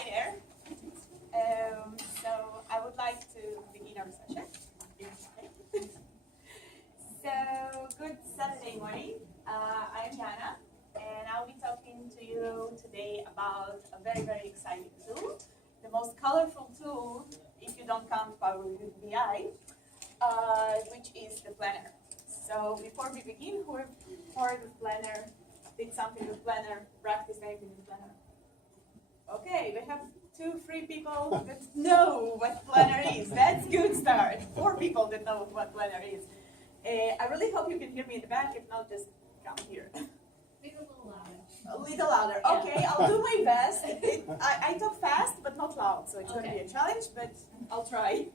Hi there. So I would like to begin our session. So good Saturday morning. I'm Jana, and I'll be talking to you today about a very, very exciting tool, the most colorful tool, if you don't count Power BI, which is the planner. So before we begin, who heard of planner, did something with planner, practiced anything with planner? Okay, we have 2-3 people that know what planner is. That's a good start. 4 people that know what planner is. I really hope you can hear me in the back. If not, just come here. Maybe a little louder. A little louder. Okay, I'll do my best. I talk fast, but not loud, so it's going to be a challenge, but I'll try.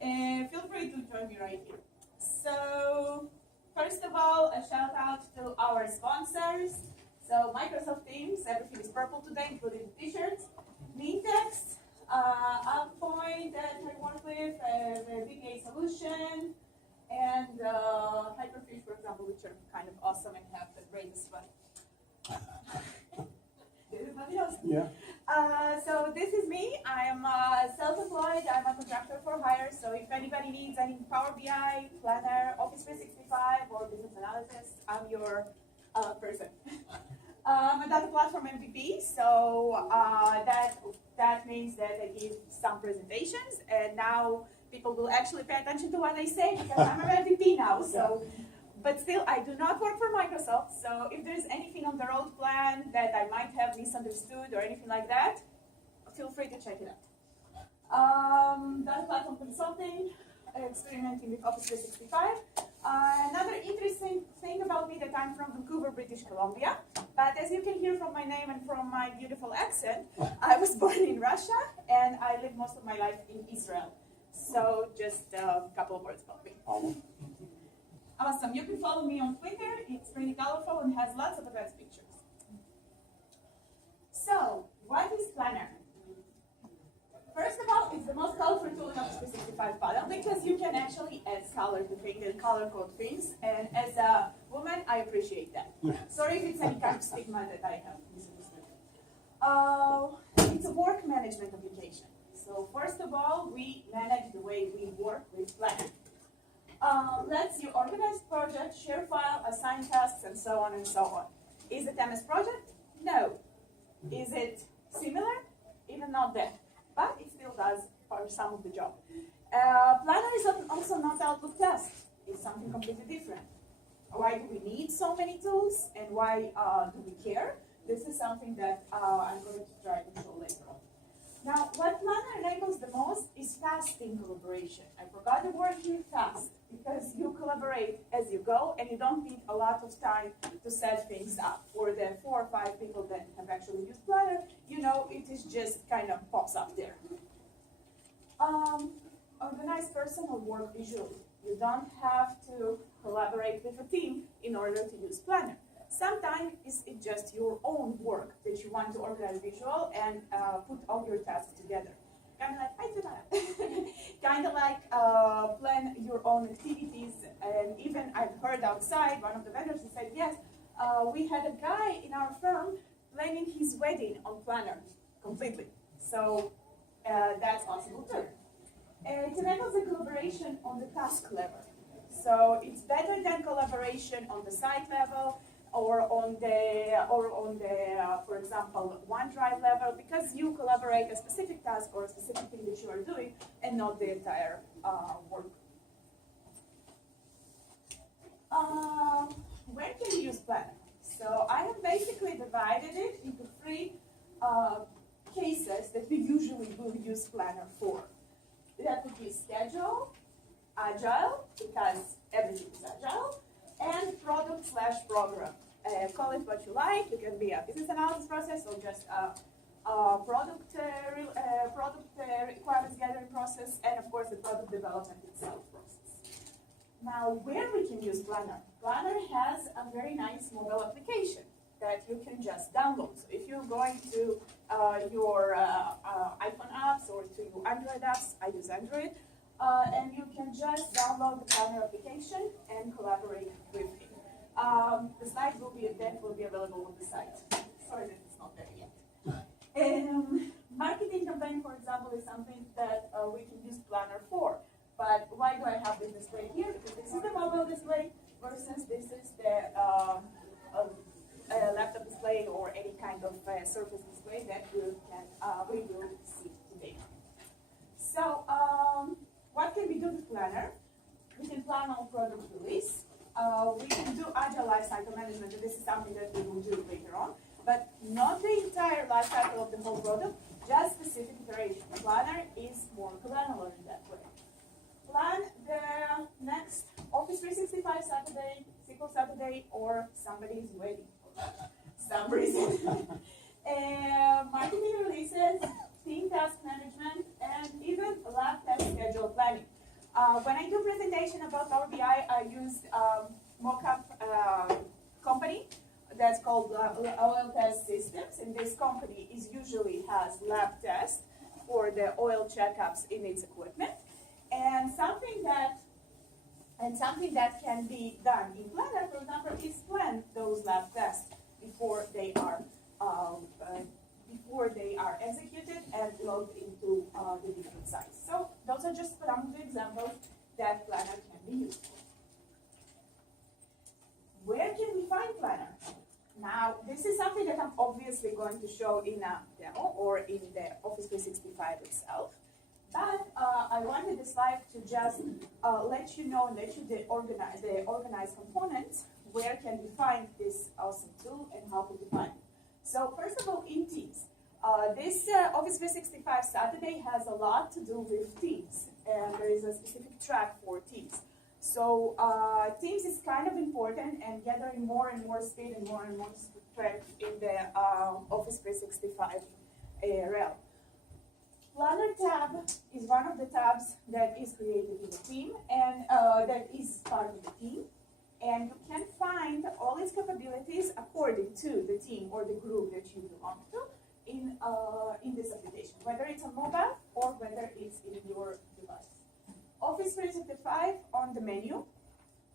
Feel free to join me right here. So, first of all, a shout out to our sponsors. So, Microsoft Teams, everything is purple today, including the t-shirts. Mintex, Uppoint that I work with, the BPA solution, and Hyperfish, for example, which are kind of awesome and have the greatest fun. Everybody else? Yeah. So this is me. I am self-employed. I'm a contractor for hire. So if anybody needs any Power BI, Planner, Office 365, or business analysis, I'm your person. I'm a data platform MVP. So that means that I give some presentations, and now people will actually pay attention to what I say because I'm an MVP now. So. But still, I do not work for Microsoft, so if there's anything on the road plan that I might have misunderstood or anything like that, feel free to check it out. Data platform consulting, experimenting with Office 365. Another interesting thing about me that I'm from Vancouver, British Columbia, but as you can hear from my name and from my beautiful accent, I was born in Russia and I lived most of my life in Israel. So just a couple of words about me. Awesome. You can follow me on Twitter. It's pretty colorful and has lots of advanced pictures. So, what is Planner? First of all, it's the most colorful tool in Office 365 panel because you can actually add color to things and color code things. And as a woman, I appreciate that. Sorry if it's any kind of stigma that I have misunderstood. It's a work management application. So, first of all, we manage the way we work with Planner. Lets you organize projects, share file, assign tasks, and so on and so on. Is it MS Project? No. Is it similar? Even not that. But it still does for some of the job. Planner is also not Outlook test. It's something completely different. Why do we need so many tools, and why do we care? This is something that I'm going to try to show later on. Now, what Planner enables the most is fast team collaboration. I forgot the word here, fast, because you collaborate as you go, and you don't need a lot of time to set things up. For the 4 or 5 people that have actually used Planner, you know, it is just kind of pops up there. Organized person will work visually. You don't have to collaborate with a team in order to use Planner. Sometimes it's just your own work that you want to organize visual and put all your tasks together. Kind of like, I do that. Kind of like plan your own activities. And even I've heard outside, one of the vendors said, yes, we had a guy in our firm planning his wedding on Planner completely. So that's possible too. It enables the collaboration on the task level. So it's better than collaboration on the site level, or on the, for example, OneDrive level, because you collaborate a specific task or a specific thing that you are doing, and not the entire work. Where can you use Planner? So I have basically divided it into 3 cases that we usually will use Planner for. That would be schedule, agile, because everything is agile, and product/program. Call it what you like. It can be a business analysis process or just a product requirements gathering process, and of course the product development itself process. Now, where we can use Planner? Planner has a very nice mobile application that you can just download. So if you're going to your iPhone apps or to your Android apps, I use Android, and you can just download the Planner application and collaborate with it. The slides will be available on the site. Sorry that it's not there yet. Marketing campaign, for example, is something that we can use Planner for. But why do I have this display here? Because this is the mobile display versus this is the laptop display or any kind of surface display that we will see today. So, what can we do with Planner? We can plan on product release. We can do agile lifecycle management, and this is something that we will do later on. But not the entire lifecycle of the whole product, just specific iteration. Planner is more granular in that way. Plan the next Office 365 Saturday, SQL Saturday, or somebody is waiting for some reason. Marketing releases, team task management, and even lab test schedule planning. When I do presentation about Power BI, I use mock-up company that's called Oil Test Systems, and this company usually has lab tests for the oil checkups in its equipment, and something that can be done in Planner, for example, is plan those lab tests before they are executed and logged into the different sites. So those are just some of the examples that Planner can be used for. Where can we find Planner? Now, this is something that I'm obviously going to show in a demo or in the Office 365 itself. But I wanted this slide to just let you know and let you the organized components. Where can we find this awesome tool and how to define it? So first of all, in Teams. This Office 365 Saturday has a lot to do with Teams, and there is a specific track for Teams. So Teams is kind of important and gathering more and more speed and more strength in the Office 365 realm. Planner tab is one of the tabs that is created in the team and that is part of the team. And you can find all its capabilities according to the team or the group that you belong to in this application, whether it's a mobile or whether it's in your device. Office 365 on the menu,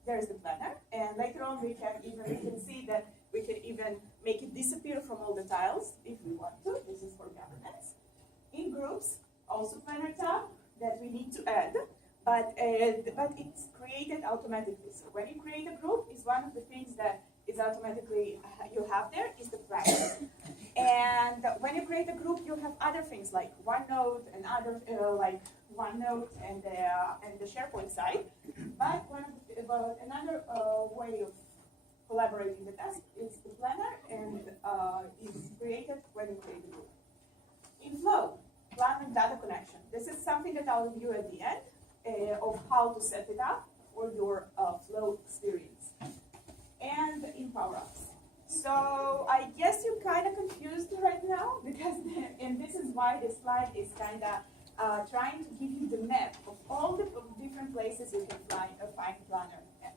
there's the planner, and later on we can see that we can even make it disappear from all the tiles if we want to. This is for governance. In groups, also planner tab that we need to add, but it's created automatically. So when you create a group, is one of the things that is automatically you have there is the planner. And when you create a group, you have other things like OneNote and other like OneNote and the SharePoint side. But another way of collaborating the task is the planner, and is created when you create a group. In Flow, plan and data connection. This is something that I'll review at the end of how to set it up for your Flow experience. And in Power Apps. So I guess you're kind of confused right now because, and this is why this slide is kind of trying to give you the map of all the different places you can find Planner at.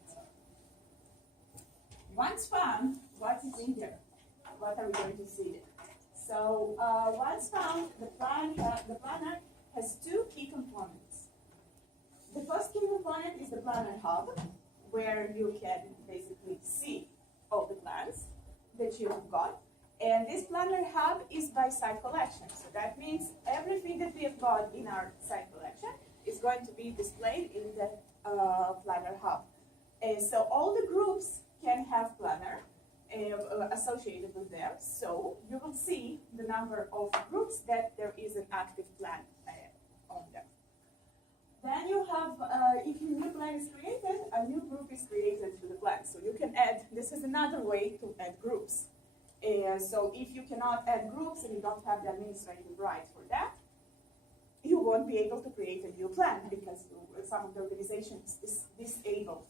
Once found, what is in there? What are we going to see there? So once found, the planner has two key components. The first key component is the Planner Hub, where you can basically see all the plans that you have got. And this Planner Hub is by site collection. So that means everything that we have got in our site collection is going to be displayed in the Planner Hub. And so all the groups can have Planner associated with them. So you will see the number of groups that there is an active plan on them. Then you have, if a new plan is created, a new group is created to the plan. So you can add, this is another way to add groups. So if you cannot add groups and you don't have the administrative right for that, you won't be able to create a new plan because some of the organizations disable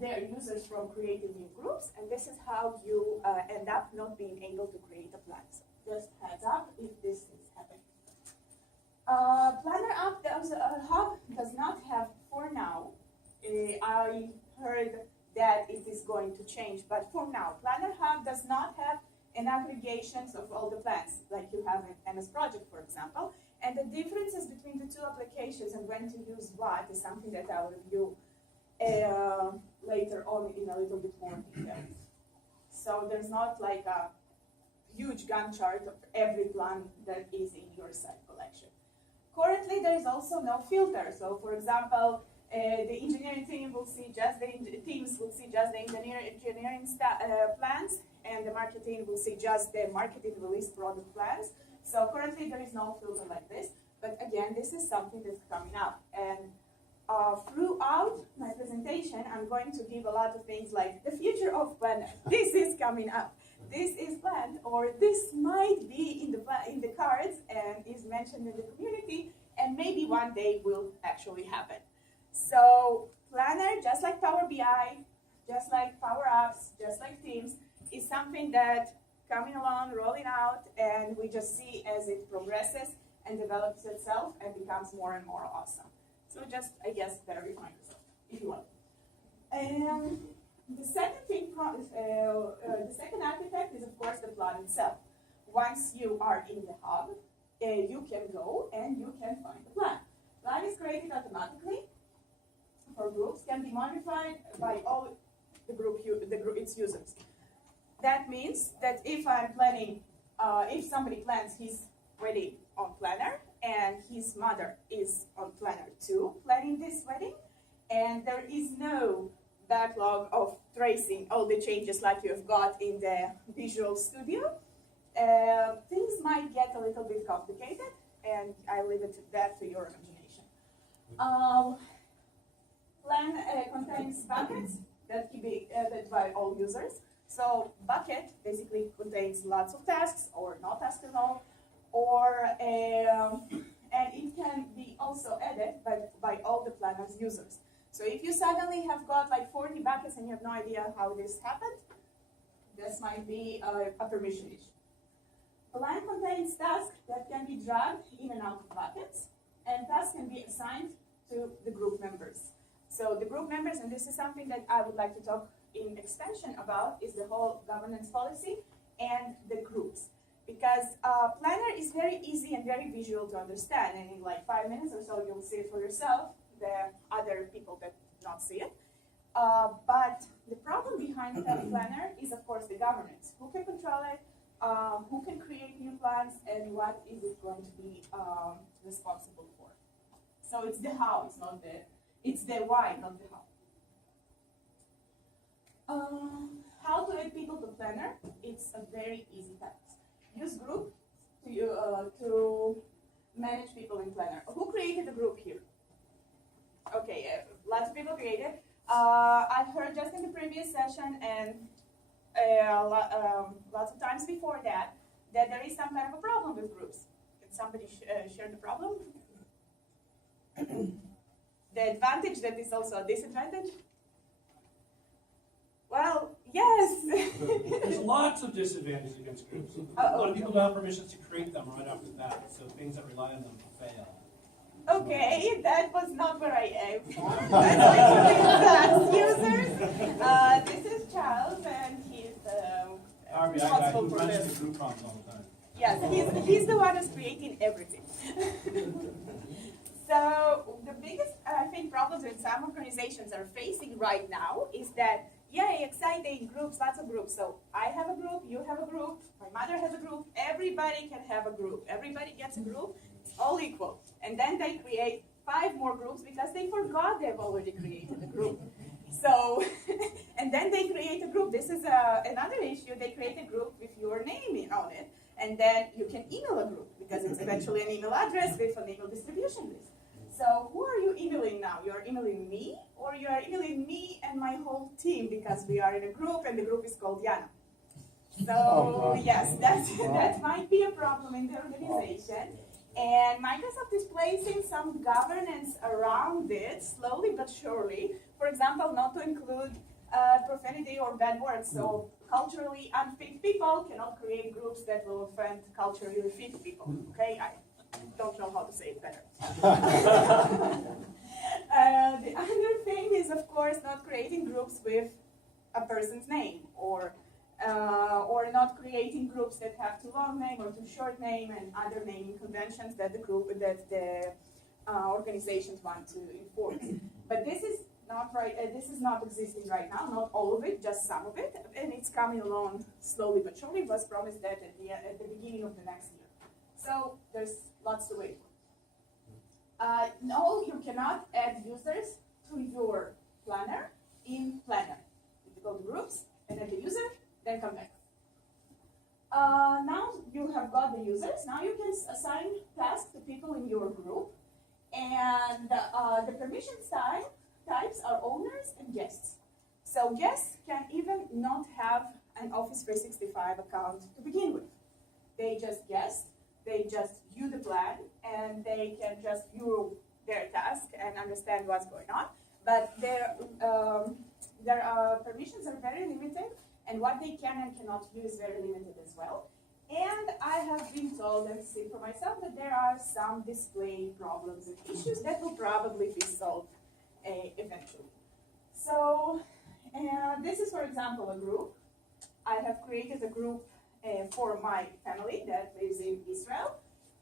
their users from creating new groups, and this is how you end up not being able to create a plan. So just heads up if this is happening. Planner Hub does not have, for now, I heard that it is going to change, but for now, Planner Hub does not have an aggregations of all the plans, like you have in MS Project, for example, and the differences between the two applications and when to use what is something that I will review later on in a little bit more detail. So there's not like a huge Gantt chart of every plan that is in your site collection. Currently, there is also no filter. So, for example, the engineering team will see just the teams will see just the engineering plans, and the marketing will see just the marketing release product plans. So currently, there is no filter like this. But again, this is something that's coming up. And throughout my presentation, I'm going to give a lot of things like the future of planner. This is coming up. This is planned, or this might be in the cards and is mentioned in the community, and maybe one day will actually happen. So Planner, just like Power BI, just like Power Apps, just like Teams, is something that coming along, rolling out, and we just see as it progresses and develops itself and becomes more and more awesome. So just, I guess, better with Microsoft, if you want. And the second thing, the second architect is, of course, the plan itself. Once you are in the hub, you can go and you can find the plan. Plan is created automatically for groups, can be modified by all its users. That means that if I'm planning, if somebody plans his wedding on Planner and his mother is on Planner too, planning this wedding, and there is no backlog of tracing all the changes like you have got in the Visual Studio, things might get a little bit complicated, and I leave that to your imagination. Plan contains buckets that can be added by all users. So bucket basically contains lots of tasks or no tasks at all, or and it can be also added by all the Planner's users. So if you suddenly have got like 40 buckets and you have no idea how this happened, this might be a permission issue. Plan contains tasks that can be dragged in and out of buckets, and tasks can be assigned to the group members. So the group members, and this is something that I would like to talk in extension about, is the whole governance policy and the groups. Because Planner is very easy and very visual to understand, and in like 5 minutes or so you'll see it for yourself, the other people that not see it. But the problem behind the Planner is, of course, the governance. Who can control it? Who can create new plans, and what is it going to be responsible for? So it's the how, it's not the, it's the why, not the how. How to add people to Planner? It's a very easy task. Use group to manage people in Planner. Who created a group here? Okay, lots of people created. I've heard just in the previous session and lots of times before that there is some kind of a problem with groups. Can somebody share the problem? The advantage that is also a disadvantage? Well, yes. There's lots of disadvantages against groups. A lot of people don't have permissions to create them right off the bat, so things that rely on them fail. Okay, that was not where I am. That's users. This is Charles, and he's responsible for this. Group problems all the time. Yes, he's the one who's creating everything. So the biggest, I think, problems that some organizations are facing right now is that, yay, exciting groups, lots of groups. So I have a group, you have a group, my mother has a group, everybody can have a group. Everybody gets a group, it's all equal. And then they create 5 more groups because they forgot they've already created a group. So, and then they create a group. This is another issue. They create a group with your name on it. And then you can email a group because it's eventually an email address with an email distribution list. So who are you emailing now? You're emailing me, or you are emailing me and my whole team because we are in a group and the group is called Yana. So yes, that might be a problem in the organization. And Microsoft is placing some governance around it, slowly but surely. For example, not to include profanity or bad words. So culturally unfit people cannot create groups that will offend culturally fit people. Okay, I don't know how to say it better. The other thing is, of course, not creating groups with a person's name, or not creating groups that have too long name or too short name and other naming conventions that the organizations want to enforce. But this is not right. This is not existing right now. Not all of it, just some of it, and it's coming along slowly but surely. It was promised that at the beginning of the next year. So there's lots to wait for. No, you cannot add users to your planner in Planner. You go to groups and add the user, then come back. Now you have got the users. Now you can assign tasks to people in your group, and the permissions types are owners and guests. So guests can even not have an Office 365 account to begin with. They just guest, they just view the plan, and they can just view their task and understand what's going on. But their permissions are very limited, and what they can and cannot view is very limited as well. And I have been told, and see for myself, that there are some display problems and issues that will probably be solved eventually. So this is, for example, a group. I have created a group for my family that lives in Israel.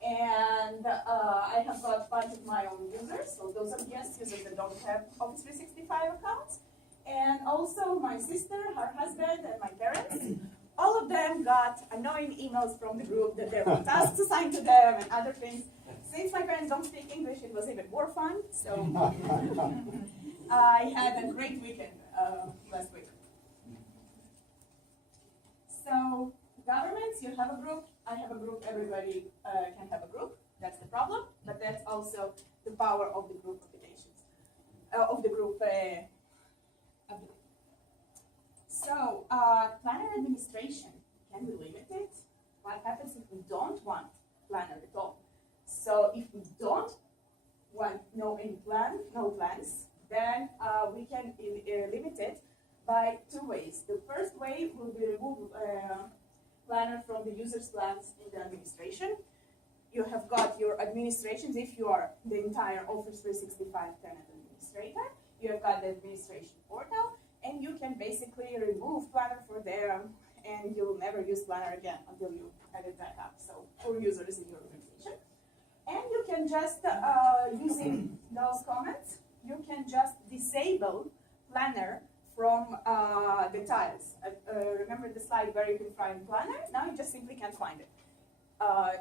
And I have got a bunch of my own users. So those are guest users that don't have Office 365 accounts. And also my sister, her husband, and my parents. All of them got annoying emails from the group that there were tasks assigned to them and other things. Since my parents don't speak English, it was even more fun. So I had a great weekend last week. So governments, you have a group. I have a group. Everybody can have a group. That's the problem. But that's also the power of the group applications, of the group application. So, planner administration can be limited. What happens if we don't want planner at all? So, if we don't want no plans, then we can limit it by two ways. The first way will be remove planner from the user's plans in the administration. You have got your administrations. If you are the entire Office 365 tenant administrator, you have got the administration portal. And you can basically remove planner for there, and you will never use planner again until you edit that up. So for users in your organization. And you can just, using those comments, you can just disable planner from the tiles. Remember the slide where you can find planner? Now you just simply can't find it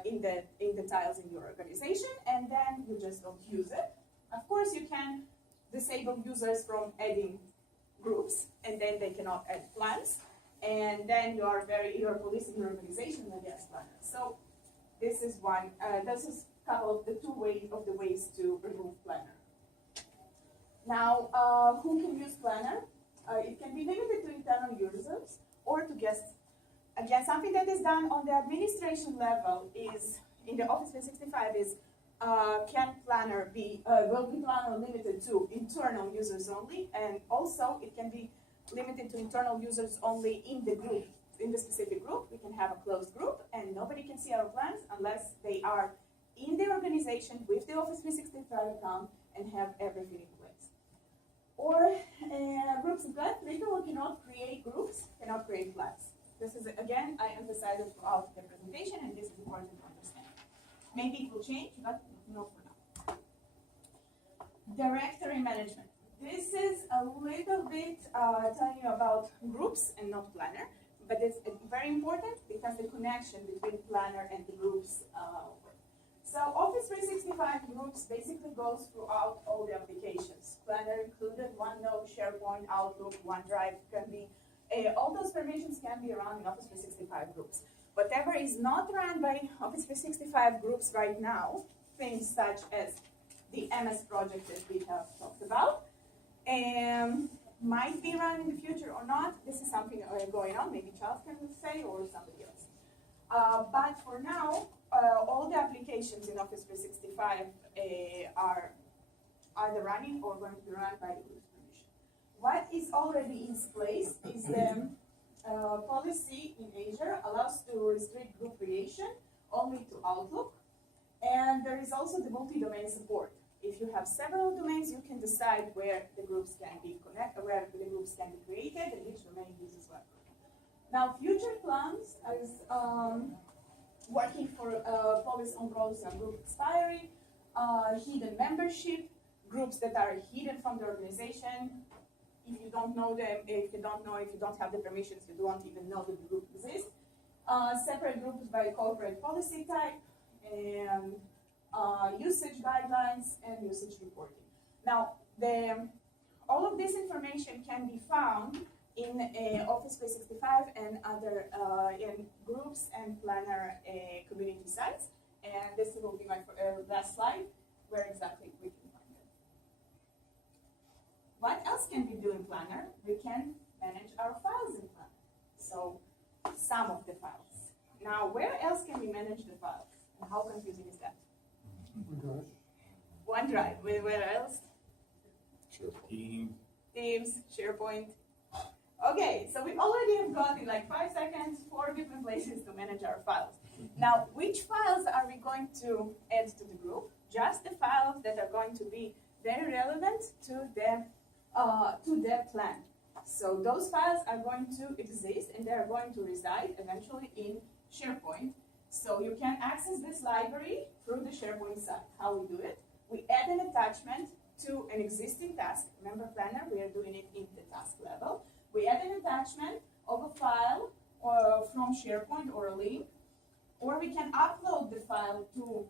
in the tiles in your organization, and then you just don't use it. Of course, you can disable users from adding groups, and then they cannot add plans, and then you're policing your organization against planners. So this is one. This is a couple of the ways to remove planner. Now, who can use planner? It can be limited to internal users or to guests. Again, something that is done on the administration level is in the Office 365 is can planner be will be planner limited to internal users only, and also it can be limited to internal users only in the group, in the specific group. We can have a closed group, and nobody can see our plans unless they are in the organization with the Office 365 account and have everything in place. Or groups of plans, people who cannot create groups, cannot create plans. This is, again, I emphasize it throughout the presentation, and this is important to understand. Maybe it will change, but not for now. Directory management. This is a little bit telling you about groups and not planner, but it's very important because the connection between planner and the groups work. So Office 365 groups basically goes throughout all the applications. Planner included, OneNote, SharePoint, Outlook, OneDrive can be, all those permissions can be run in Office 365 groups. Whatever is not run by Office 365 groups right now, things such as the MS project that we have talked about, might be run in the future or not. This is something going on, maybe Charles can say, or somebody else. But for now, all the applications in Office 365 are either running or going to be run by the group permission. What is already in place is the policy in Azure allows to restrict group creation only to Outlook, and there is also the multi-domain support. If you have several domains, you can decide where the groups can be created, and which domain uses what. Now, future plans is working for policy on policy on group expiry, hidden membership, group groups that are hidden from the organization. If you don't know them, if you don't have the permissions, you don't even know that the group exists. Separate groups by corporate policy type, and usage guidelines and usage reporting. Now, all of this information can be found in Office 365 and other in groups and planner community sites. And this will be my last slide, where exactly we can find it. What else can we do in Planner? We can manage our files in Planner. So, some of the files. Now, where else can we manage the files? And how confusing is that? OneDrive. Where else? Teams, SharePoint. Okay, so we already have got in like 5 seconds 4 different places to manage our files. Now, which files are we going to add to the group? Just the files that are going to be very relevant to their plan. So those files are going to exist and they are going to reside eventually in SharePoint. So you can access this library through the SharePoint site. How we do it? We add an attachment to an existing task. Remember Planner, we are doing it in the task level. We add an attachment of a file from SharePoint or a link, or we can upload the file to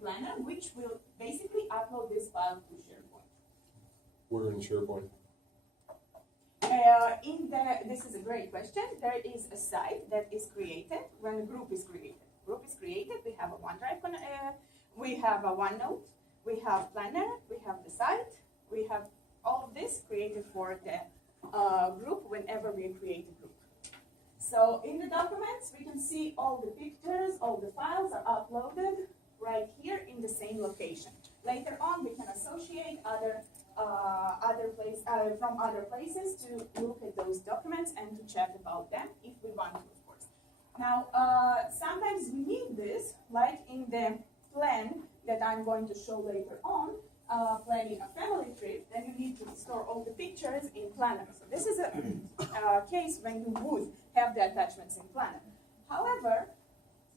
Planner, which will basically upload this file to SharePoint. Where in SharePoint? This is a great question. There is a site that is created when a group is created. Group is created, we have a OneDrive, we have a OneNote, we have Planner, we have the site, we have all of this created for the group whenever we create a group. So in the documents, we can see all the pictures, all the files are uploaded right here in the same location. Later on, we can associate from other places to look at those documents and to chat about them if we want to, of course. Now, sometimes we need this, like in the plan that I'm going to show later on, planning a family trip, then you need to store all the pictures in Planner. So this is a case when you would have the attachments in Planner. However,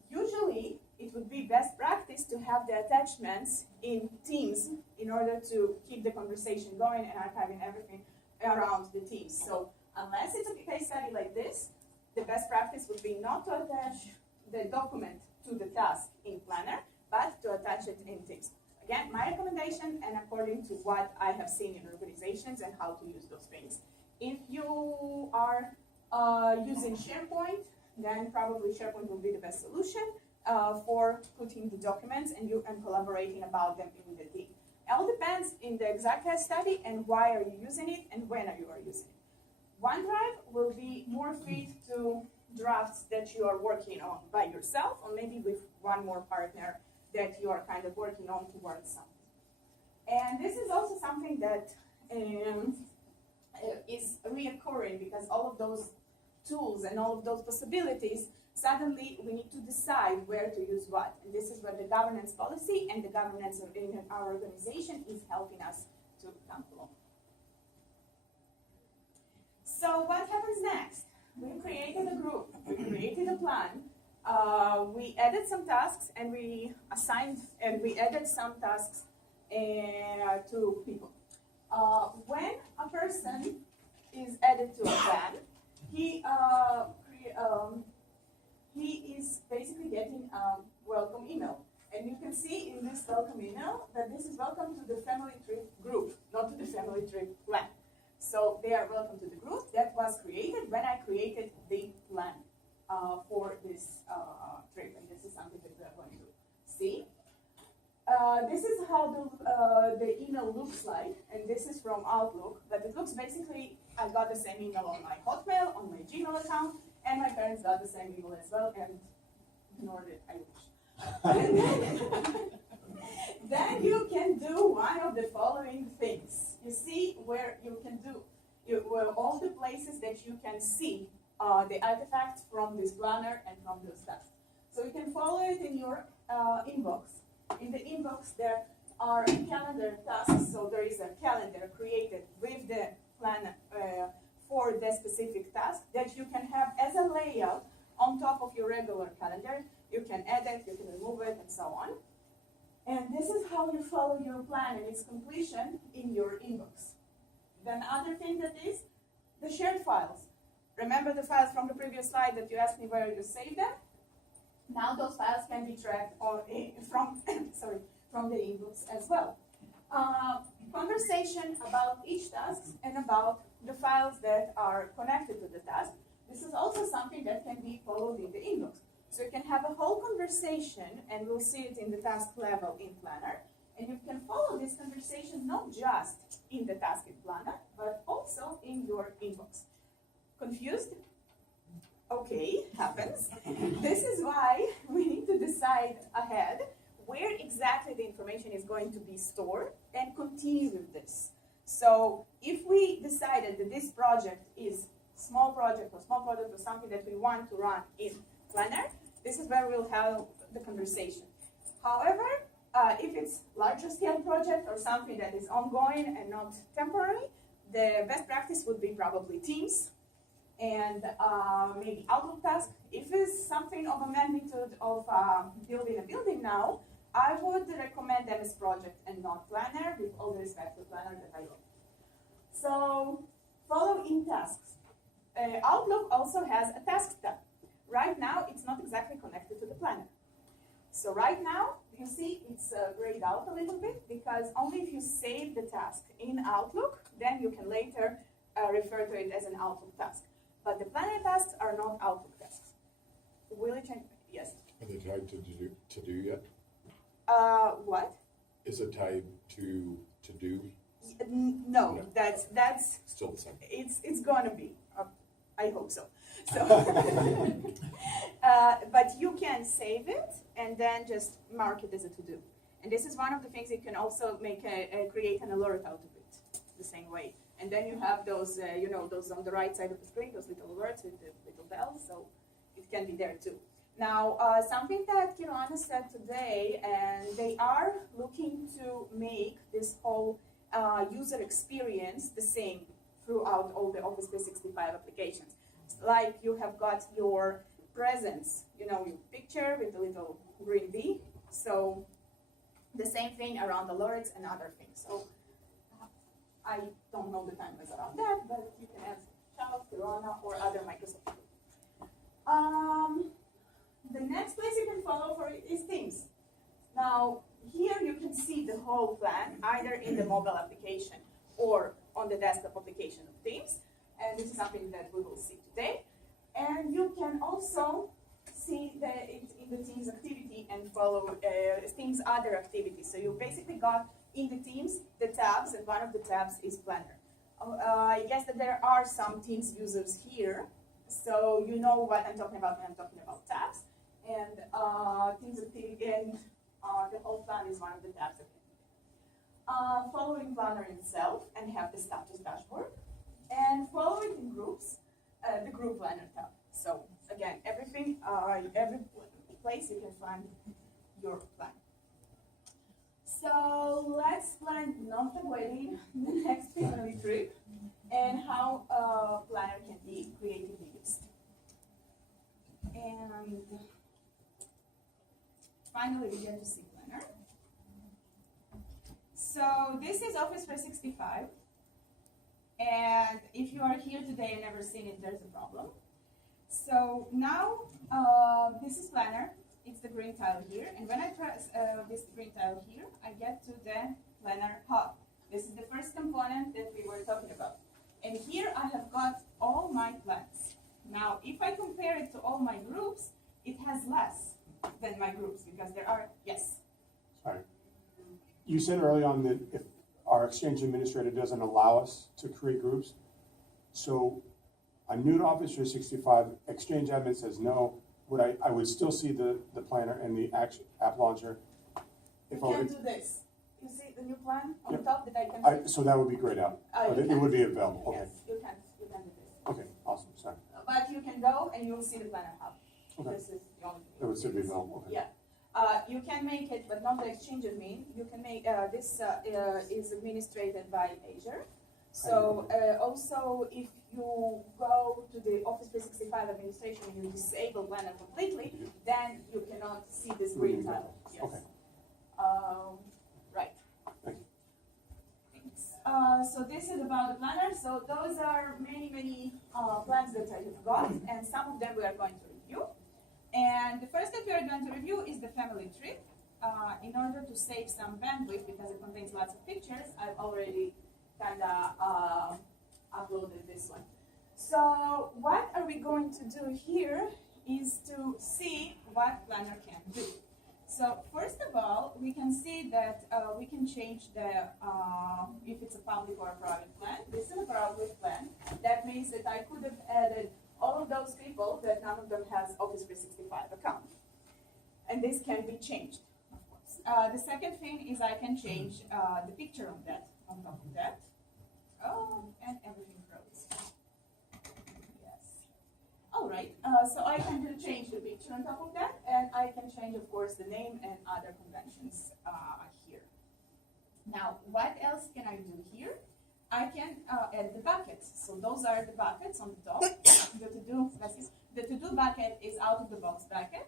usually it would be best practice to have the attachments in Teams in order to keep the conversation going and archiving everything around the Teams. So unless it's a case study like this, the best practice would be not to attach the document to the task in Planner, but to attach it in Teams. Again, my recommendation and according to what I have seen in organizations and how to use those things. If you are using SharePoint, then probably SharePoint will be the best solution for putting the documents and collaborating about them in the team. It all depends in the exact case study and why are you using it and when are you using it. OneDrive will be more fit to drafts that you are working on by yourself or maybe with one more partner that you are kind of working on towards something. And this is also something that is reoccurring because all of those tools and all of those possibilities, suddenly we need to decide where to use what. And this is where the governance policy and the governance in our organization is helping us to come along. So what happens next? We created a group, we created a plan, we added some tasks and we assigned and we added some tasks to people. When a person is added to a plan, he is basically getting a welcome email. And you can see in this welcome email that this is welcome to the family trip group, not to the family trip plan. So they are welcome to the group that was created when I created the plan for this trip. And this is something that we are going to see. This is how the email looks like, and this is from Outlook, but it looks basically, I got the same email on my Hotmail, on my Gmail account, and my parents got the same email as well, and ignored it, I wish. Then you can do one of the following things. You see where you can do, all the places that you can see the artifacts from this planner and from those tasks. So you can follow it in your inbox. In the inbox, there are calendar tasks. So there is a calendar created with the plan for the specific task that you can have as a layout on top of your regular calendar. You can edit, you can remove it, and so on. And this is how you follow your plan and its completion in your inbox. Then other thing that is the shared files. Remember the files from the previous slide that you asked me where you save them? Now those files can be tracked from from the inbox as well. Conversation about each task and about the files that are connected to the task. This is also something that can be followed in the inbox. So you can have a whole conversation, and we'll see it in the task level in Planner. And you can follow this conversation not just in the task in Planner, but also in your inbox. Confused? Okay, happens. This is why we need to decide ahead where exactly the information is going to be stored and continue with this. So if we decided that this project is small project or something that we want to run in Planner, this is where we'll have the conversation. However, if it's larger scale project or something that is ongoing and not temporary, the best practice would be probably Teams and maybe Outlook task. If it's something of a magnitude of building a building now, I would recommend them as project and not Planner, with all the respect to Planner that I love. So follow in tasks. Outlook also has a task tab. Right now, it's not exactly connected to the Planner. So right now, you see it's grayed out a little bit because only if you save the task in Outlook, then you can later refer to it as an Outlook task. But the Planner tasks are not Outlook tasks. Will it change? Yes. Are they tied to do yet? What? Is it tied to do? No, that's Still the same. it's gonna be. I hope so. So, but you can save it and then just mark it as a to-do. And this is one of the things you can also make create an alert out of it the same way. And then you have those, those on the right side of the screen, those little alerts with the little bells, so it can be there too. Now, something that Kirana said today, and they are looking to make this whole user experience the same throughout all the Office 365 applications. Like you have got your presence, your picture with the little green V. So the same thing around alerts and other things. So I don't know the timelines around that, but you can ask Charles, Kirana, or other Microsoft. The next place you can follow for it is Teams. Now, here you can see the whole plan, either in the mobile application or on the desktop application of Teams. And this is something that we will see today. And you can also see it in the Teams activity and follow Teams other activities. So you basically got in the Teams the tabs, and one of the tabs is Planner. I guess that there are some Teams users here, so you know what I'm talking about when I'm talking about tabs. And Teams activity and the whole plan is one of the tabs that can be. Following Planner itself and have the status dashboard. And follow it in groups, the group Planner tab. So again, everything, every place you can find your plan. So let's plan, not avoiding the next family trip and how Planner can be creatively used. And finally, we get to see Planner. So this is Office 365. And if you are here today and never seen it, there's a problem. So now, this is Planner. It's the green tile here. And when I press this green tile here, I get to the Planner hub. This is the first component that we were talking about. And here I have got all my plans. Now, if I compare it to all my groups, it has less than my groups because there are, yes? Sorry. You said early on that if our Exchange administrator doesn't allow us to create groups. So I'm new to Office 365, Exchange admin says no. I would still see the planner and the app launcher. You can do this. You see the new plan on Yep. the top that I can see? So that would be grayed out. It would be available, okay. Yes, you can do this. Okay, awesome, sorry. But you can go and you will see the Planner hub. Okay. This is the only thing. That would still be available, okay. Yeah. You can make it, but not the Exchange admin. You can make, this is administrated by Azure. So also if you go to the Office 365 administration and you disable Planner completely, then you cannot see this green tile. Yes. Okay. Right. Thank So this is about the planner. So those are many plans that I have got, and some of them we are going to review. And the first that we are going to review is the family trip. In order to save some bandwidth, because it contains lots of pictures, I've already kind of uploaded this one. So what are we going to do here is to see what planner can do. So first of all, we can see that we can change the, if it's a public or a private plan. This is a public plan. That means that I could have added all of those people that none of them has Office 365 account. And this can be changed, of course. The second thing is I can change the picture on that, on top of that. Oh, and everything froze. Yes. All right, so I can change the picture on top of that, and I can change, of course, the name and other conventions here. Now, what else can I do here? I can add the buckets. So those are the buckets on the top. The to-do bucket is out-of-the-box bucket.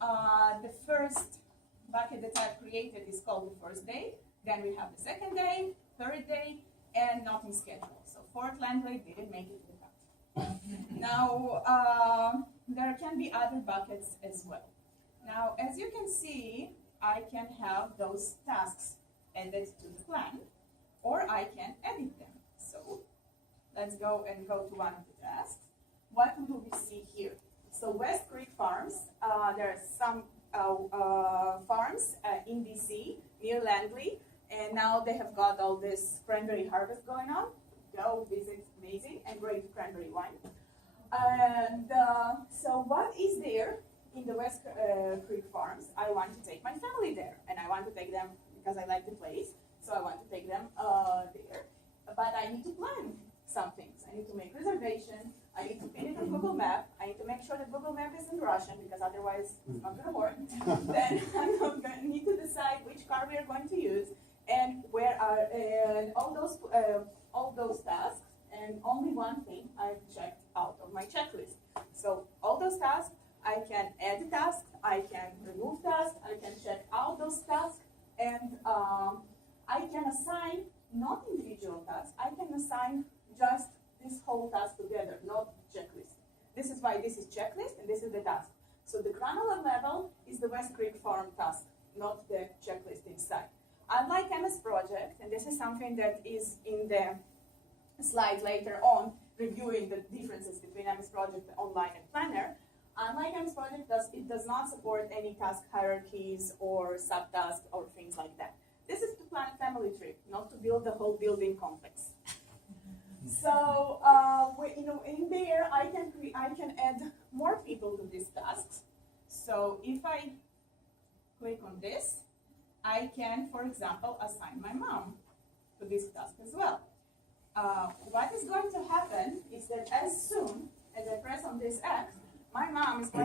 The first bucket that I've created is called the first day. Then we have the second day, third day, and nothing scheduled. So fourth landlady didn't make it to the cut. Now, there can be other buckets as well. Now, as you can see, I can have those tasks added to the plan, or I can edit them. So let's go to one of the tasks. What do we see here? So West Creek Farms, there are some farms in DC near Langley, and now they have got all this cranberry harvest going on. Go visit, amazing, and great cranberry wine. And so what is there in the West Creek Farms? I want to take my family there, and I want to take them because I like the place, so I want to take them there. But I need to plan some things. I need to make reservation. I need to pin it on Google Map. I need to make sure that Google Map is in Russian, because otherwise it's not going to work. Then I'm going to need to decide which car we are going to use, and where are all those tasks. And only one thing I've checked out of my checklist. So all those tasks, I can add tasks, I can remove tasks, I can check out those tasks, and I can assign not individual tasks. I can assign just this whole task together, not checklist. This is why this is checklist and this is the task. So the granular level is the West Creek Farm task, not the checklist inside. Unlike MS Project, and this is something that is in the slide later on, reviewing the differences between MS Project Online and Planner. Unlike MS Project, it does not support any task hierarchies or subtasks or things like that. This is to plan a family trip, not to build the whole building complex. So, in there, I can add more people to these tasks. So if I click on this, I can, for example, assign my mom to this task as well. What is going to happen is that as soon as I press on this X, my mom is going